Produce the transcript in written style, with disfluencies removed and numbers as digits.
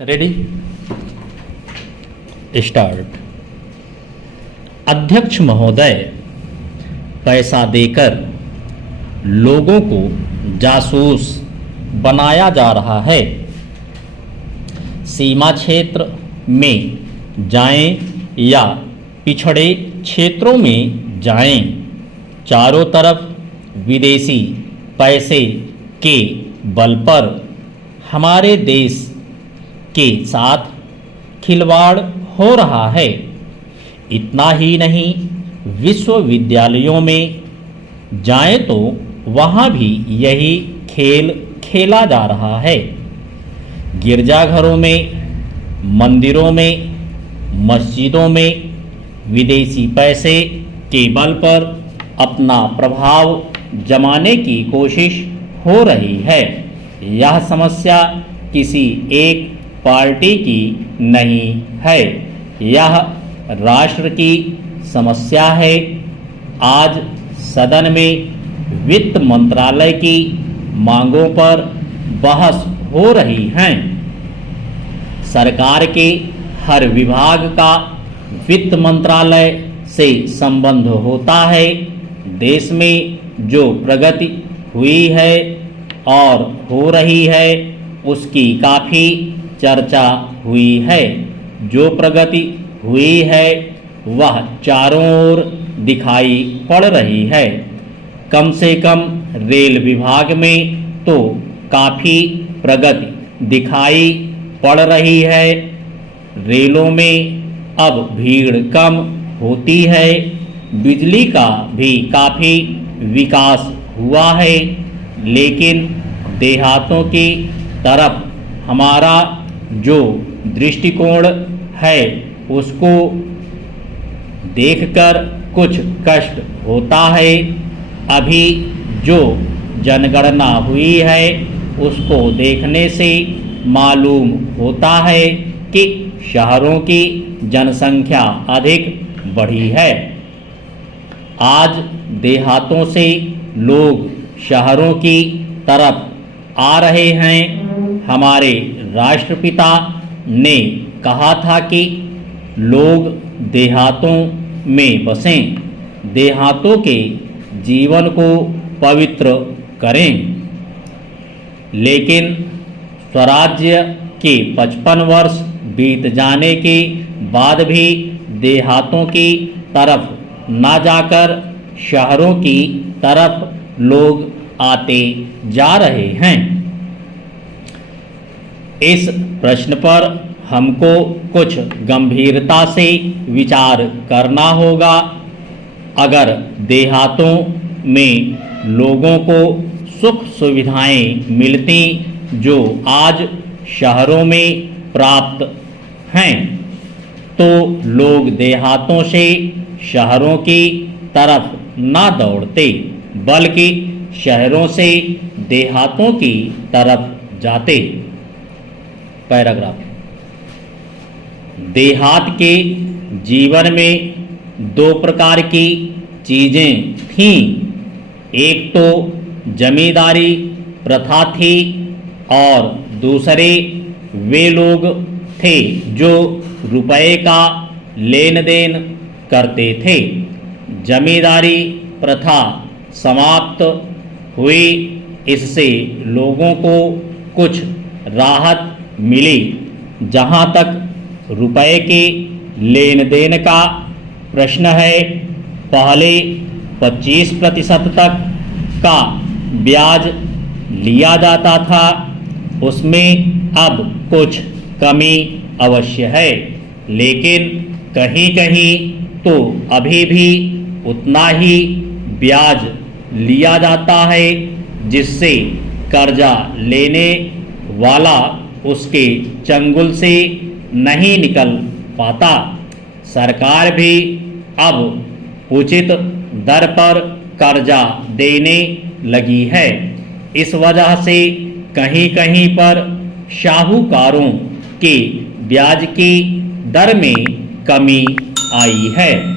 Ready start. अध्यक्ष महोदय, पैसा देकर लोगों को जासूस बनाया जा रहा है। सीमा क्षेत्र में जाएं या पिछड़े क्षेत्रों में जाएं, चारों तरफ विदेशी पैसे के बल पर हमारे देश के साथ खिलवाड़ हो रहा है। इतना ही नहीं, विश्वविद्यालयों में जाएं तो वहाँ भी यही खेल खेला जा रहा है। गिरजाघरों में, मंदिरों में, मस्जिदों में विदेशी पैसे के बल पर अपना प्रभाव जमाने की कोशिश हो रही है। यह समस्या किसी एक पार्टी की नहीं है, यह राष्ट्र की समस्या है। आज सदन में वित्त मंत्रालय की मांगों पर बहस हो रही है। सरकार के हर विभाग का वित्त मंत्रालय से संबंध होता है। देश में जो प्रगति हुई है और हो रही है उसकी काफ़ी चर्चा हुई है। जो प्रगति हुई है वह चारों ओर दिखाई पड़ रही है। कम से कम रेल विभाग में तो काफ़ी प्रगति दिखाई पड़ रही है। रेलों में अब भीड़ कम होती है। बिजली का भी काफ़ी विकास हुआ है, लेकिन देहातों की तरफ हमारा जो दृष्टिकोण है उसको देखकर कुछ कष्ट होता है। अभी जो जनगणना हुई है उसको देखने से मालूम होता है कि शहरों की जनसंख्या अधिक बढ़ी है। आज देहातों से लोग शहरों की तरफ आ रहे हैं। हमारे राष्ट्रपिता ने कहा था कि लोग देहातों में बसें, देहातों के जीवन को पवित्र करें। लेकिन स्वराज्य के 55 वर्ष बीत जाने के बाद भी देहातों की तरफ ना जाकर शहरों की तरफ लोग आते जा रहे हैं। इस प्रश्न पर हमको कुछ गंभीरता से विचार करना होगा। अगर देहातों में लोगों को सुख सुविधाएं मिलती जो आज शहरों में प्राप्त हैं, तो लोग देहातों से शहरों की तरफ ना दौड़ते, बल्कि शहरों से देहातों की तरफ जाते। पैराग्राफ। देहात के जीवन में दो प्रकार की चीज़ें थीं। एक तो जमींदारी प्रथा थी और दूसरे वे लोग थे जो रुपए का लेन देन करते थे। जमींदारी प्रथा समाप्त हुई, इससे लोगों को कुछ राहत मिली। जहाँ तक रुपए के लेन देन का प्रश्न है, पहले 25% तक का ब्याज लिया जाता था, उसमें अब कुछ कमी अवश्य है, लेकिन कहीं कहीं तो अभी भी उतना ही ब्याज लिया जाता है, जिससे कर्जा लेने वाला उसके चंगुल से नहीं निकल पाता। सरकार भी अब उचित दर पर कर्जा देने लगी है। इस वजह से कहीं कहीं पर शाहूकारों के ब्याज की दर में कमी आई है।